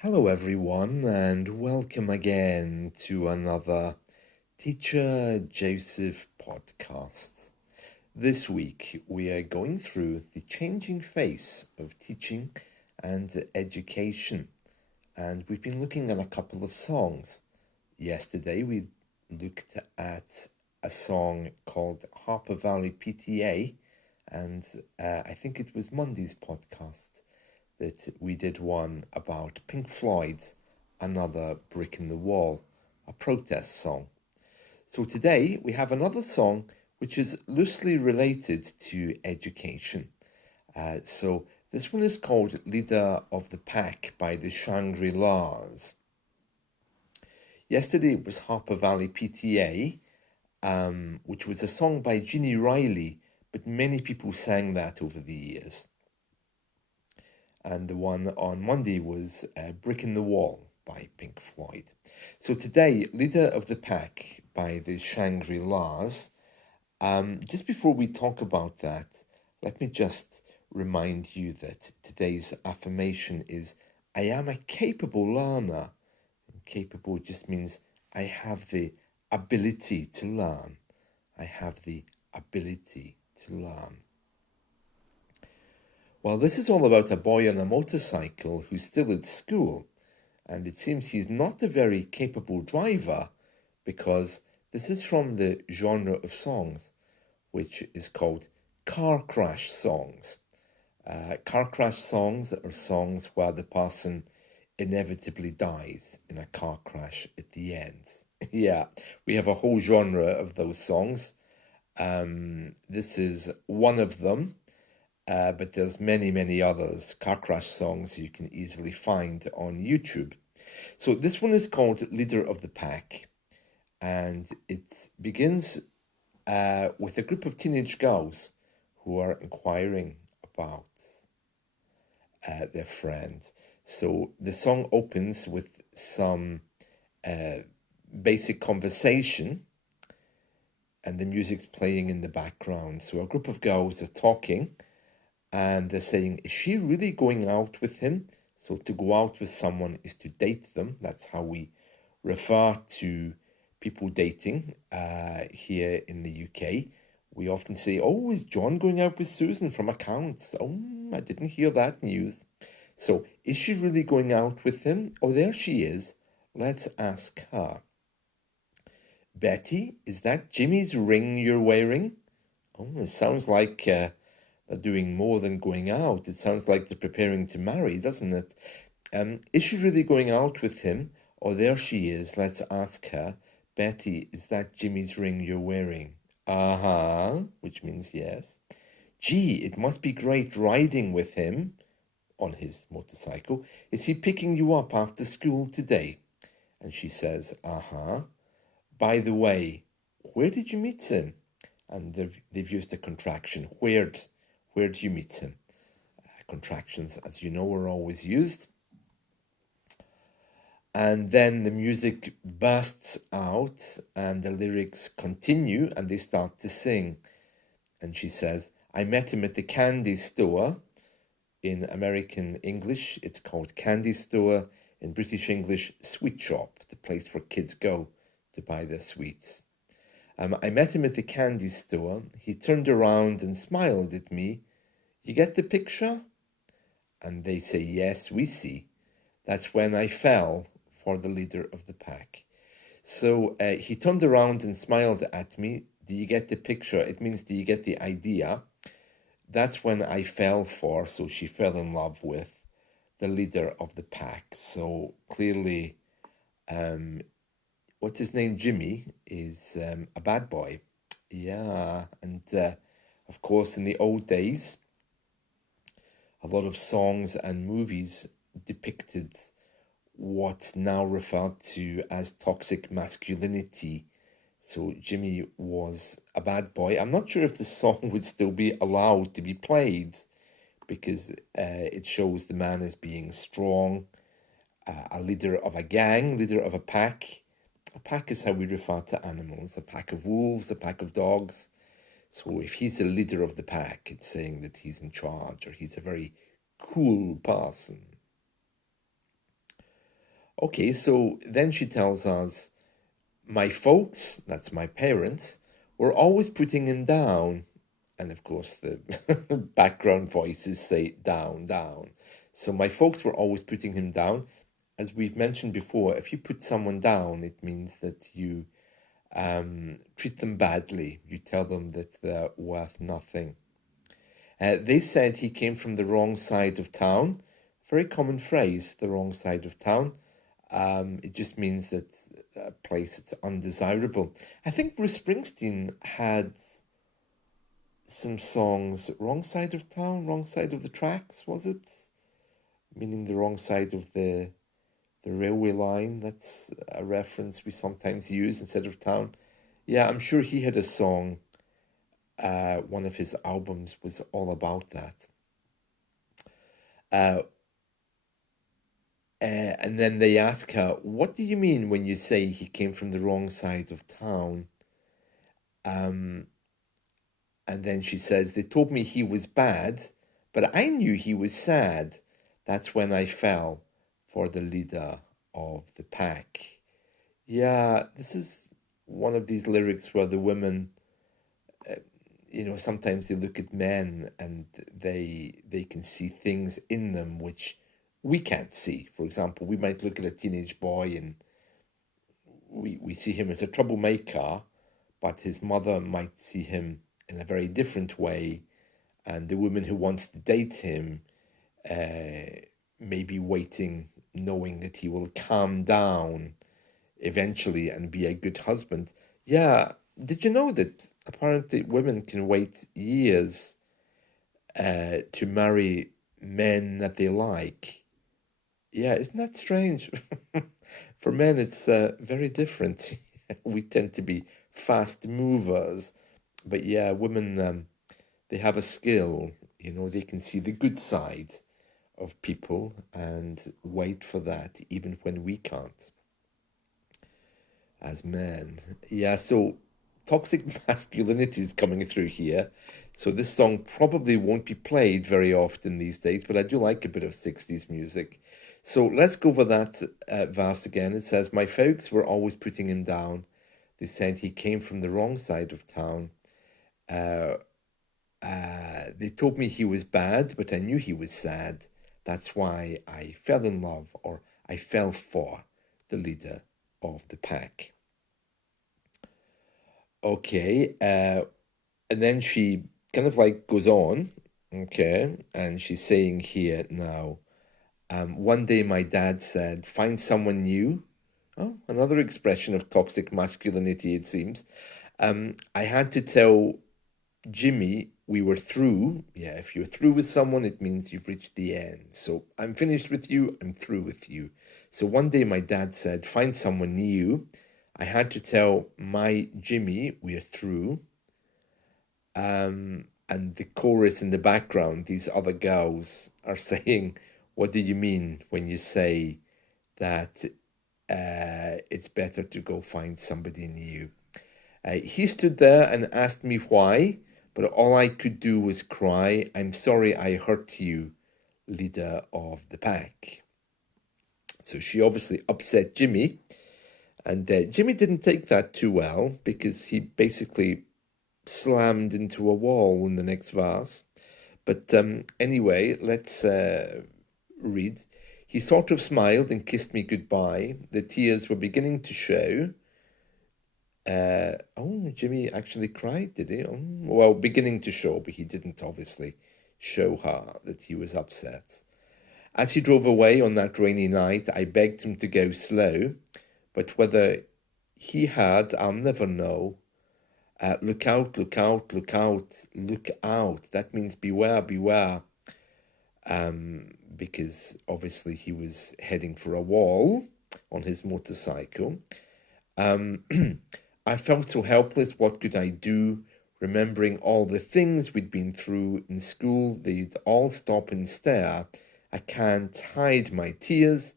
Hello, everyone, and welcome again to another Teacher Joseph podcast. This week, we are going through the changing face of teaching and education, and we've been looking at a couple of songs. Yesterday, we looked at a song called Harper Valley PTA, and I think it was Monday's podcast that we did one about Pink Floyd's Another Brick in the Wall, a protest song. So today we have another song which is loosely related to education. So this one is called Leader of the Pack by the Shangri-Las. Yesterday it was Harper Valley PTA, which was a song by Jeannie Riley, but many people sang that over the years. And the one on Monday was Brick in the Wall by Pink Floyd. So today, Leader of the Pack by the Shangri-Las. Just before we talk about that, let me just remind you that today's affirmation is, I am a capable learner. And capable just means I have the ability to learn. I have the ability to learn. Well, this is all about a boy on a motorcycle who's still at school, and it seems he's not a very capable driver because this is from the genre of songs, which is called car crash songs. Car crash songs are songs where the person inevitably dies in a car crash at the end. Yeah, we have a whole genre of those songs. This is one of them. But there's many others, car crash songs you can easily find on YouTube. So this one is called Leader of the Pack, and it begins with a group of teenage girls who are inquiring about their friend. So the song opens with some basic conversation, and the music's playing in the background. So a group of girls are talking, and they're saying, is she really going out with him? So to go out with someone is to date them. That's how we refer to people dating here in the UK. We often say, oh, is John going out with Susan from accounts? Oh, I didn't hear that news. So is she really going out with him? Oh, there she is. Let's ask her. Betty, is that Jimmy's ring you're wearing? Oh, it sounds like they're doing more than going out. It sounds like they're preparing to marry, doesn't it? Is she really going out with him? Oh, there she is. Let's ask her. Betty, is that Jimmy's ring you're wearing? Uh-huh, which means yes. Gee, it must be great riding with him on his motorcycle. Is he picking you up after school today? And she says, uh-huh. By the way, where did you meet him? And they've used a contraction. Where do you meet him? Contractions, as you know, are always used. And then the music bursts out and the lyrics continue and they start to sing. And she says, I met him at the candy store. In American English, it's called candy store. In British English, sweet shop, the place where kids go to buy their sweets. I met him at the candy store. He turned around and smiled at me. You get the picture? And they say, yes, we see. That's when I fell for the leader of the pack. So he turned around and smiled at me. Do you get the picture? It means, do you get the idea? That's when I fell for, so she fell in love with the leader of the pack. So clearly, what's his name? Jimmy is a bad boy. Yeah, and of course, in the old days, a lot of songs and movies depicted what's now referred to as toxic masculinity. So Jimmy was a bad boy. I'm not sure if the song would still be allowed to be played because it shows the man as being strong, a leader of a gang, leader of a pack. A pack is how we refer to animals, a pack of wolves, a pack of dogs. So if he's the leader of the pack, it's saying that he's in charge or he's a very cool person. Okay, so then she tells us, my folks, that's my parents, were always putting him down. And of course, the background voices say down, down. So my folks were always putting him down. As we've mentioned before, if you put someone down, it means that you treat them badly. You tell them that they're worth nothing. They said he came from the wrong side of town. Very common phrase, the wrong side of town. It just means that a place that's undesirable. I think Bruce Springsteen had some songs, wrong side of town, wrong side of the tracks, was it? Meaning the wrong side of the railway line. That's a reference we sometimes use instead of town. Yeah, I'm sure he had a song. One of his albums was all about that. Uh, and then they ask her, what do you mean when you say he came from the wrong side of town? Um, and then she says, they told me he was bad, but I knew he was sad. That's when I fell for the leader of the pack. Yeah, this is one of these lyrics where the women, sometimes they look at men and they can see things in them which we can't see. For example, we might look at a teenage boy and we see him as a troublemaker, but his mother might see him in a very different way, and the woman who wants to date him may be waiting, knowing that he will calm down eventually and be a good husband. Yeah, did you know that apparently women can wait years to marry men that they like? Yeah, isn't that strange? For men, it's very different. We tend to be fast movers, but yeah, women, they have a skill, they can see the good side of people and wait for that even when we can't as men. Yeah, so toxic masculinity is coming through here. So this song probably won't be played very often these days, but I do like a bit of 60s music. So let's go over that verse again. It says, my folks were always putting him down. They said he came from the wrong side of town. Uh, they told me he was bad, but I knew he was sad. That's why I fell in love, or I fell for the leader of the pack. Okay, and then she kind of like goes on, okay, and she's saying here now, one day my dad said, find someone new. Oh, another expression of toxic masculinity, it seems. I had to tell Jimmy we were through. Yeah, if you're through with someone, it means you've reached the end. So I'm finished with you, I'm through with you. So one day my dad said, find someone new. I had to tell my Jimmy we're through. And the chorus in the background, these other girls are saying, what do you mean when you say that it's better to go find somebody new? He stood there and asked me why, but all I could do was cry. I'm sorry I hurt you, leader of the pack. So she obviously upset Jimmy, and Jimmy didn't take that too well because he basically slammed into a wall in the next verse. But anyway, let's read. He sort of smiled and kissed me goodbye. The tears were beginning to show. Oh, Jimmy actually cried, did he? Oh, well, beginning to show, but he didn't obviously show her that he was upset. As he drove away on that rainy night, I begged him to go slow, but whether he had, I'll never know. Look out, look out, look out, look out. That means beware, beware. Because obviously he was heading for a wall on his motorcycle. I felt so helpless. What could I do? Remembering all the things we'd been through in school, they'd all stop and stare. I can't hide my tears,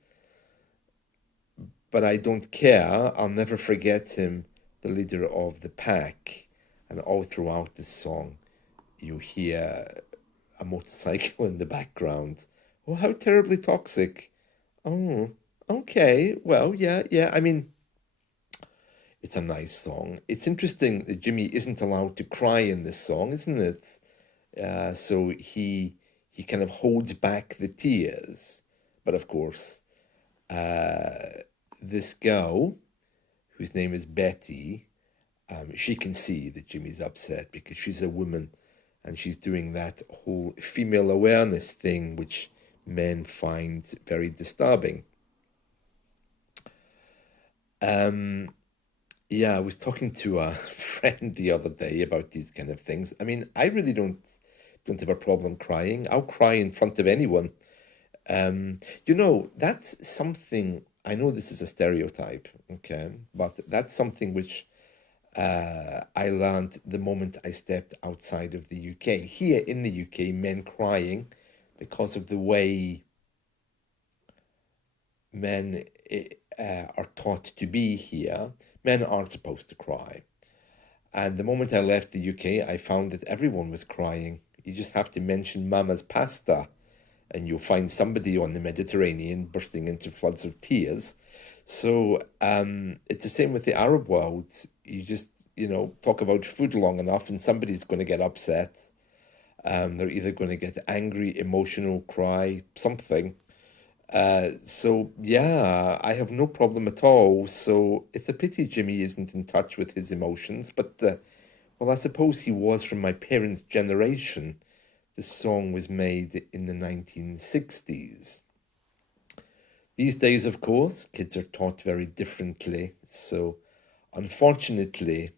but I don't care. I'll never forget him, the leader of the pack. And all throughout this song, you hear a motorcycle in the background. Oh, how terribly toxic. Oh, Okay, well, yeah. I mean, it's a nice song. It's interesting that Jimmy isn't allowed to cry in this song, isn't it? So he kind of holds back the tears. But of course, this girl, whose name is Betty, she can see that Jimmy's upset because she's a woman and she's doing that whole female awareness thing, which men find very disturbing. Um, yeah, I was talking to a friend the other day about these kind of things. I mean, I really don't have a problem crying. I'll cry in front of anyone. That's something, I know this is a stereotype, okay, but that's something which I learned the moment I stepped outside of the UK. Here in the UK, men crying because of the way men are taught to be here, men aren't supposed to cry. And the moment I left the UK, I found that everyone was crying. You just have to mention Mama's pasta, and you'll find somebody on the Mediterranean bursting into floods of tears. So it's the same with the Arab world. You just, talk about food long enough, and somebody's going to get upset. They're either going to get angry, emotional, cry, something. So yeah, I have no problem at all. So it's a pity Jimmy isn't in touch with his emotions, but well, I suppose he was from my parents' generation. The song was made in the 1960s. These days, of course, kids are taught very differently. So unfortunately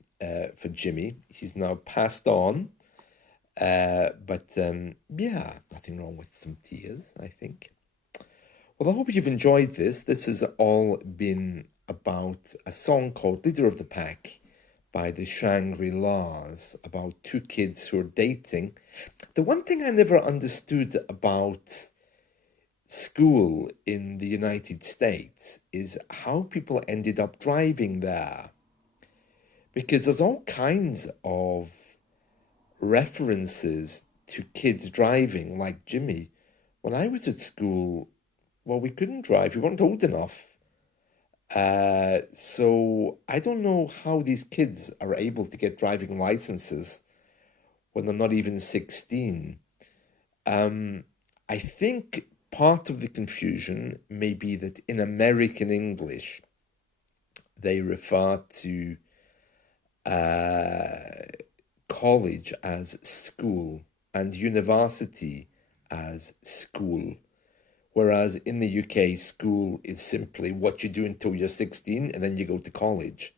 for Jimmy, he's now passed on. But yeah, nothing wrong with some tears, I think. Well, I hope you've enjoyed this. This has all been about a song called Leader of the Pack by the Shangri-Las, about two kids who are dating. The one thing I never understood about school in the United States is how people ended up driving there. Because there's all kinds of references to kids driving, like Jimmy. When I was at school, well, we couldn't drive. We weren't old enough. So I don't know how these kids are able to get driving licenses when they're not even 16. Um, I think part of the confusion may be that in American English, they refer to uh, college as school and university as school. Whereas in the UK, school is simply what you do until you're 16 and then you go to college.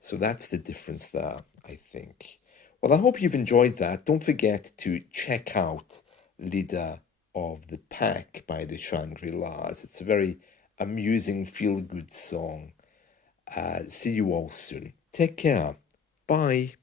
So that's the difference there, I think. Well, I hope you've enjoyed that. Don't forget to check out Leader of the Pack by the Shangri-Las. It's a very amusing, feel-good song. See you all soon. Take care. Bye.